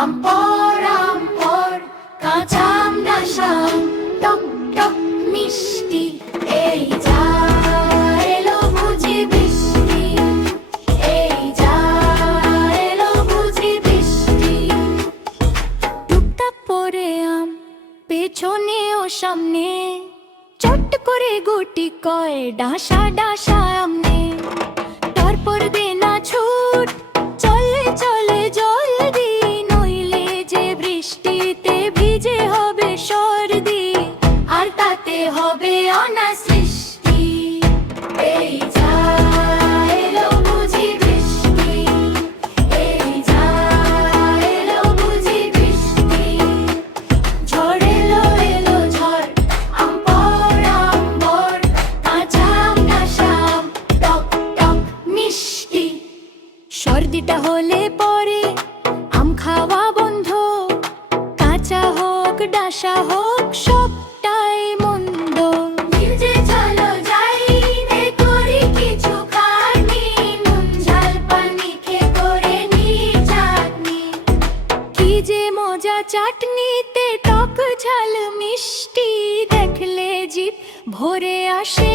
আম কাঁচা আম ডাসা আম, টক টক মিষ্টি। এই যা এলো বুঝি বৃষ্টি, এই যা এলো বুঝি বৃষ্টি। টুপটাপ পরে আম পেছনে ও সামনে, চট করে গুটি কয় ডাসা ডাসা আমনে। তারপর দে না ছুট, চলে চলে জলদি, নইলে যে বৃষ্টিতে ভিজে হবে সর্দি, আর তাতে হবে অনাসৃষ্টি। এই যা এলো বুঝি বৃষ্টি, এই যা এলো বুঝি বৃষ্টি। ঝড় এলো এলো ঝড়, আম বর, কাঁচা আম ডাসা আম, টক টক মিষ্টি। সর্দিটা হলে পরে আম খাওয়া বন্ধ, কাঁচা হোক ডাসা হোক সবটাই মন্দ। ভিজে চলো যাই, নে করি কিছু খাটনি, নুন ঝাল পানি খেয়ে করে নি চাটনি। কি যে মজা চাটনিতে, টক ঝাল মিষ্টি, দেখলে জিভ ভরে আসে